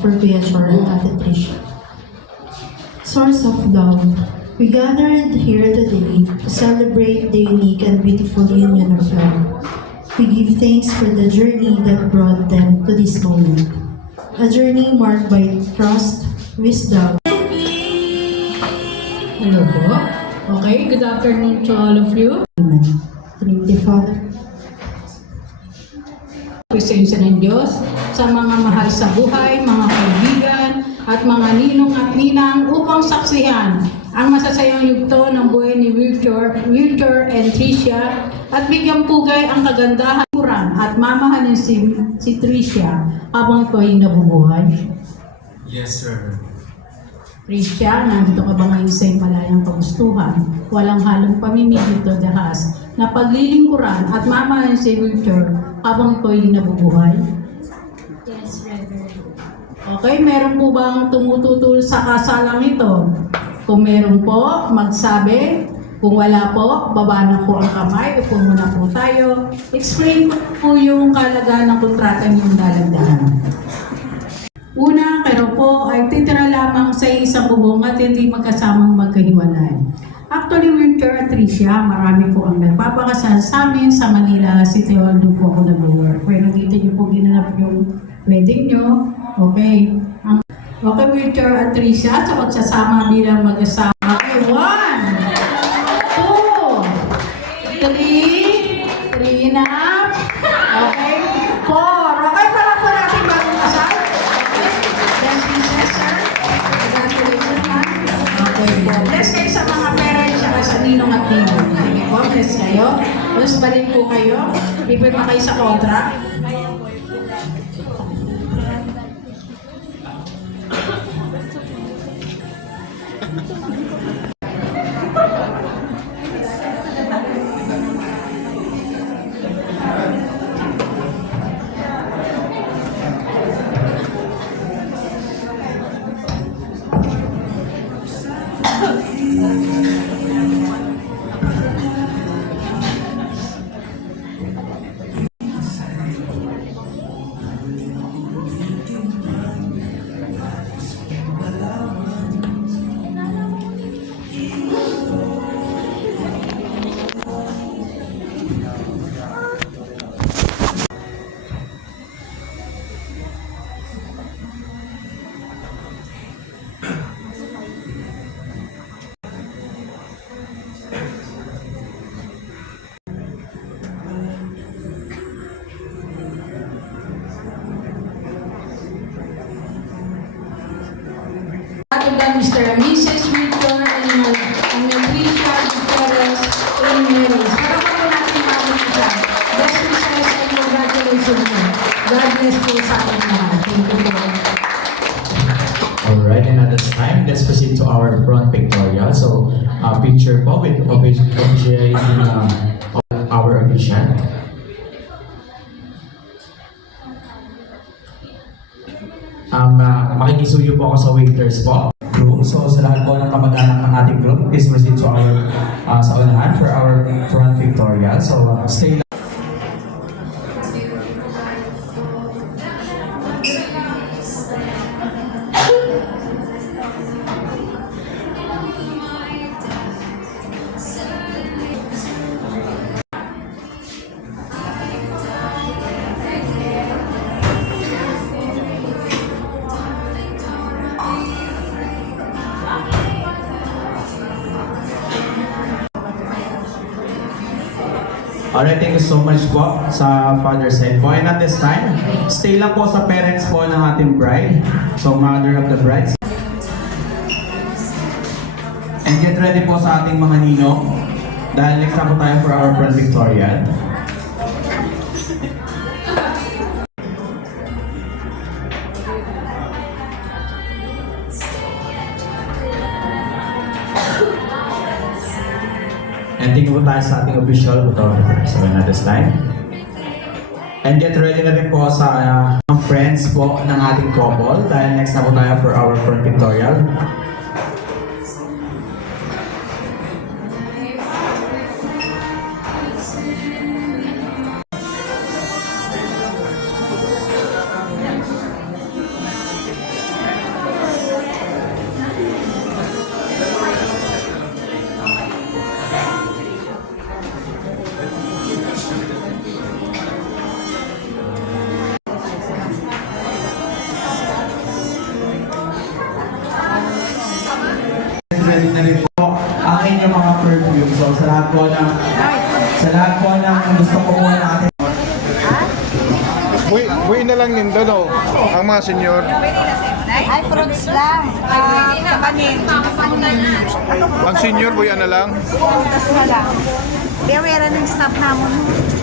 for Kuya Chor and Ate Trish. Source of love, we gathered here today to celebrate the unique and beautiful union of love. We give thanks for the journey that brought them to this moment. A journey marked by trust, wisdom. Hello po. Okay, good afternoon to all of you. Amen. Trinity Father. Presensya ng Diyos sa mga mahal sa buhay, mga kaibigan, at mga ninong at ninang upang saksihan ang masasayang yugto ng buhay ni Wilcher and Tricia at bigyan pugay ang kagandahan at mamahalin si Tricia habang ito ay nabubuhay. Yes, sir. Tricia, nandito ka ba ngayon sa malayang kagustuhan? Walang halong pamimigit o dahas na paglilingkuran at mamahalin si Wilcher habang ito ay nabubuhay? Yes, Reverend. Okay, meron po bang tumututol sa kasalang ito? Kung meron po, magsabi. Kung wala po, baba na po ang kamay. Upo muna po tayo. Explain po yung kalagahan ng kontrata niyong lalagdahan. Una, pero po ay titira lamang sa isang bubong at hindi magkasamang magkahiwalay. Actually, Wilcher at Tricia, marami po ang nagpapakasal sa amin sa Manila. Si Teoldo po ako nag-work. Pero dito niyo po ginanap yung wedding niyo. Okay. Okay, Wilcher at Tricia, sa pagsasama bilang mag-asawa. Okay, 1, 2, 3 enough. Okay, 4. Okay, pala po natin bagong kasal. Bless you, sir. Congratulations, ha? Okay po. Bless kayo sa mga parents at sa ninong at ninong. Sige po, bless kayo. Tapos balik po kayo. Ipit na kayo sa contract. Mr. and Mrs. Wilcher and Tricia Gutierrez in marriage. Para po natin mabot siya. Best wishes and congratulations po. God bless po sa ating lahat. Thank you po. Alright, and at this time, let's proceed to our front pictorial. So, picture po with officiating our officiant. Makikisuyo po ako sa waiters po. Group. So sa lahat po ng kamag-anak ng ating group, please proceed to our sa unahan for our front pictorial. So stay Alright, thank you so much po sa father's side po. And at this time, stay lang po sa parents po ng ating bride. So, mother of the bride. And get ready po sa ating mga ninong. Dahil next na po tayo for our front pictorial. And tingin po tayo sa ating official photographer. So, at this time. And get ready na rin po sa friends po ng ating couple. Dahil next na po tayo for our front pictorial. ready na rin po ang inyong mga perfume. So sa lahat po ng gusto ko po natin. Buwi na lang din doon, ang mga senyor. Ay, fruits lang. Kabanin. Ang senyor, buya na lang. Prutas na lang. Kaya wala ng staff namin.